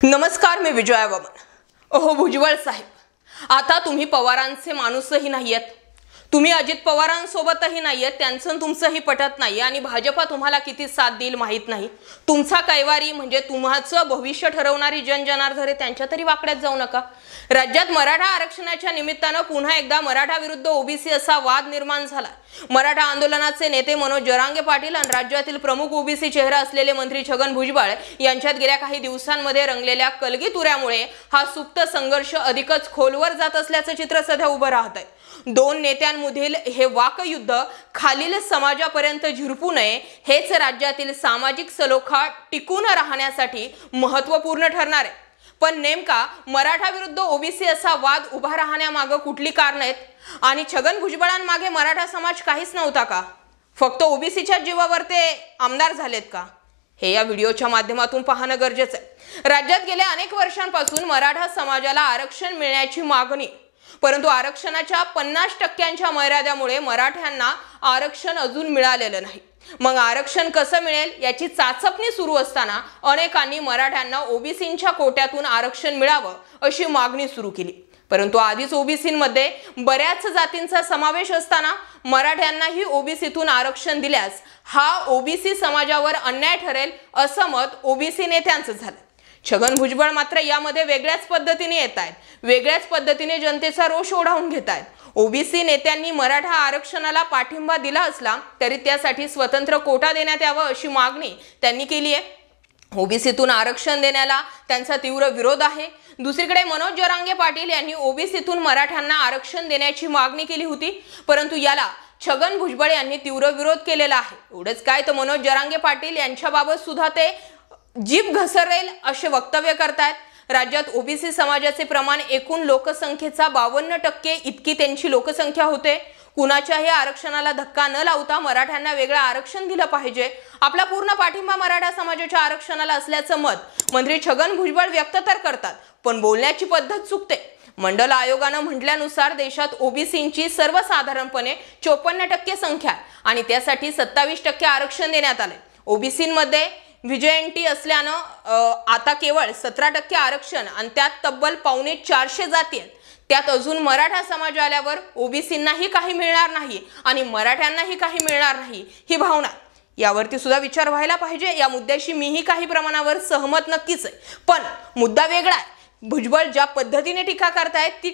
नमस्कार, मी विजया वामन। अहो भुजबळ साहेब, आता तुम्ही पवारांचे माणूसही नाहीयेत, तुम्ही अजित पवारांसोबतही नाहीयेत, त्यांचं तुमचंही पटत नाही आणि भाजपा तुम्हाला किती साथ देईल माहित नाही। तुमचा कैवारी म्हणजे तुम्हाचं भविष्य ठरवणारी जनजनार्दने त्यांच्या तरी वाकड्यात जाऊ नका। राज्यात मराठा आरक्षणाच्या निमित्तानं पुन्हा एकदा मराठा विरुद्ध ओबीसी असा वाद निर्माण झाला। मराठा आंदोलनाचे नेते मनोज जरांगे पाटील आणि राज्यातील प्रमुख ओबीसी चेहरा असलेले मंत्री छगन भुजबळ यांच्यात गेल्या काही दिवसांमध्ये रंगलेल्या कलगीतुऱ्यामुळे हा सुप्त संघर्ष अधिकच खोलवर जात असल्याचं चित्र सध्या उभं राहत आहे। दोन नेत्यांमधील हे वाकयुद्ध खालील समाजापर्यंत झिरपू नये हेच राज्यातील सामाजिक सलोखा टिकून राहण्यासाठी महत्त्वपूर्ण ठरणार आहे। पण नेमका मराठा विरुद्ध ओबीसी असा वाद उभा राहण्यामागे कुठली कारण आहेत आणि छगन भुजबळांमागे मराठा समाज काहीच नव्हता का? फक्त ओबीसीच्या जीवावर ते आमदार झालेत का? हे या व्हिडिओच्या माध्यमातून पाहणं गरजेचं आहे। राज्यात गेल्या अनेक वर्षांपासून मराठा समाजाला आरक्षण मिळण्याची मागणी, परंतु आरक्षणाच्या 50% मर्यादेमुळे मराठ्यांना आरक्षण अजून मिळालेलं नाही। मग आरक्षण कसं मिळेल याची चाचपणी सुरू असताना अनेकांनी मराठ्यांना ओबीसींच्या कोट्यातून आरक्षण मिळावं अशी मागणी सुरू केली। परंतु आधीच ओबीसींमध्ये बऱ्याच जातींचा समावेश असताना मराठ्यांनाही ओबीसीतून आरक्षण दिल्यास हा ओबीसी समाजावर अन्याय ठरेल असं मत ओबीसी नेत्यांचं झालं। छगन भुजबळ मात्र यामध्ये वेगळ्याच पद्धतीने येत आहेत, वेगळ्याच पद्धतीने जनतेचा रोष ओढावून घेत आहेत। ओबीसी नेत्यांनी मराठा आरक्षणाला पाठिंबा दिला असला तरी त्यासाठी स्वतंत्र कोटा देण्यात यावा अशी मागणी त्यांनी केली आहे। ओबीसीतून आरक्षण देण्याला त्यांचा तीव्र विरोध आहे। दुसरीकडे मनोज जरांगे पाटील यांनी ओबीसीतून मराठ्यांना आरक्षण देण्याची मागणी केली होती, परंतु याला छगन भुजबळ यांनी तीव्र विरोध केलेला आहे। एवढंच काय तर मनोज जरांगे पाटील यांच्याबाबत सुद्धा ते जीभ घसरेल असे वक्तव्य करतात। राज्यात ओबीसी समाजाचे प्रमाण एकूण लोकसंख्येचा 52% इतकी त्यांची लोकसंख्या होते। कुणाच्याही आरक्षणाला धक्का न लावता मराठ्यांना वेगळं आरक्षण दिलं पाहिजे, आपला पूर्ण पाठिंबा मराठा समाजाच्या आरक्षणाला असल्याचं मत मंत्री छगन भुजबळ व्यक्त तर करतात, पण बोलण्याची पद्धत चुकते। मंडल आयोगानं म्हटल्यानुसार देशात ओबीसींची सर्वसाधारणपणे 54% संख्या आणि त्यासाठी 27% आरक्षण देण्यात आले। ओबीसींमध्ये व्हिजयंती असल्यानं आता केवळ 17% आरक्षण आणि त्यात तब्बल 450 जाती आहेत। त्यात अजून मराठा समाज आल्यावर ओबीसींनाही काही मिळणार नाही आणि मराठ्यांनाही काही मिळणार नाही ही भावना, यावरती सुद्धा विचार व्हायला पाहिजे। या मुद्द्याशी मीही काही प्रमाणावर सहमत नक्कीच आहे, पण मुद्दा वेगळा आहे। भुजबळ ज्या पद्धतीने टीका करतायत ती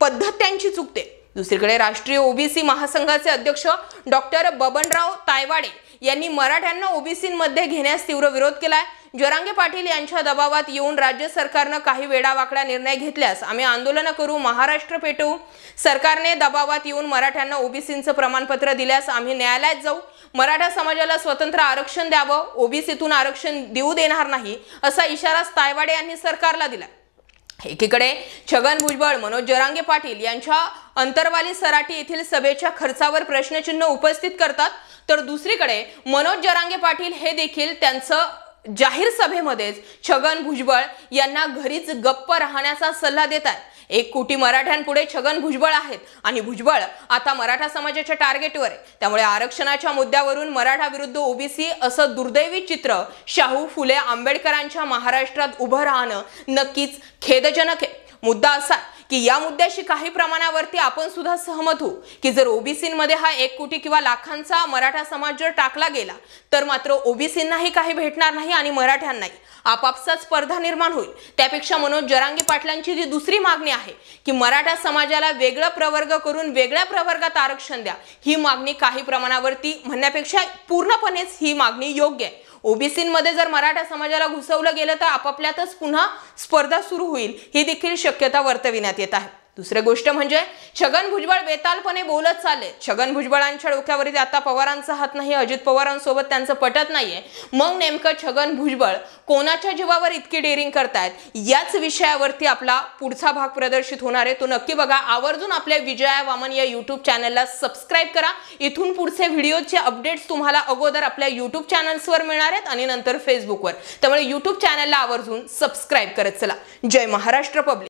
पद्धत त्यांची चुकते। दुसरीकडे राष्ट्रीय ओबीसी महासंघाचे अध्यक्ष डॉक्टर बबनराव तायवाडे यांनी मराठ्यांना ओबीसींमध्ये घेण्यास तीव्र विरोध केलाय। जरांगे पाटील यांच्या दबावात येऊन राज्य सरकारने काही वेडावाकडा निर्णय घेतल्यास आम्ही आंदोलन करू, महाराष्ट्र पेटवू। सरकारने दबावात येऊन मराठ्यांना ओबीसींचं प्रमाणपत्र दिल्यास आम्ही न्यायालयात जाऊ। मराठा समाजाला स्वतंत्र आरक्षण द्यावं, ओबीसीतून आरक्षण देऊ देणार नाही असा इशारा तायवाडे यांनी सरकारला दिला। एकीकडे छगन भुजबळ मनोज जरांगे पाटील यांच्या अंतरवाली सराटी येथील सभेच्या खर्चावर प्रश्नचिन्ह उपस्थित करतात, तर दुसरीकडे मनोज जरांगे पाटील हे देखील त्यांचं जाहीर सभेमध्येच छगन भुजबळ यांना घरीच गप्प राहण्याचा सल्ला देतात। 1 कोटी मराठ्यांपुढे छगन भुजबळ आहेत आणि भुजबळ आता मराठा समाजाच्या टार्गेटवर आहे। त्यामुळे आरक्षणाच्या मुद्द्यावरून मराठा विरुद्ध ओबीसी असं दुर्दैवी चित्र शाहू फुले आंबेडकरांच्या महाराष्ट्रात उभं राहणं नक्कीच खेदजनक आहे। मुद्दा असा की या मुद्द्याशी काही प्रमाणावरती आपण सुद्धा सहमत होऊ की जर ओबीसींमध्ये हा 1 कोटी किंवा लाखांचा मराठा समाज जर टाकला गेला तर मात्र ओबीसींनाही काही भेटणार नाही आणि मराठ्यांनाही आपापसात स्पर्धा निर्माण होईल। त्यापेक्षा मनोज जरांगे पाटलांची जी दुसरी मागणी आहे की मराठा समाजाला वेगळं प्रवर्ग करून वेगळ्या प्रवर्गात आरक्षण द्या, ही मागणी काही प्रमाणावरती म्हणण्यापेक्षा पूर्णपणेच ही मागणी योग्य आहे। ओबीसींमध्ये जर मराठा समाजाला घुसवलं गेलं तर आपापल्यातच पुन्हा स्पर्धा सुरू होईल, ही देखील शक्यता वर्तविण्यात येत आहे। दुसरी गोष्ट म्हणजे छगन भुजबळ बेतालपणे बोलत चालले। छगन भुजबळांच्या डोक्यावरती आता पवारांचा हात नाही, अजित पवारांसोबत त्यांचं पटत नाहीये। मग नेमकं छगन भुजबळ कोणाच्या जीवावर इतकी डेअरिंग करतायत, याच विषयावरती आपला पुढचा भाग प्रदर्शित होणार आहे, तो नक्की बघा। आवर्जून आपल्या विजया वामन या यूट्यूब चॅनलला सबस्क्राईब करा। इथून पुढचे व्हिडिओचे अपडेट्स तुम्हाला अगोदर आपल्या यूट्यूब चॅनल्सवर मिळणार आहेत आणि नंतर फेसबुकवर, त्यामुळे यूट्यूब चॅनलला आवर्जून सबस्क्राईब करत चला। जय महाराष्ट्र पब्लिक।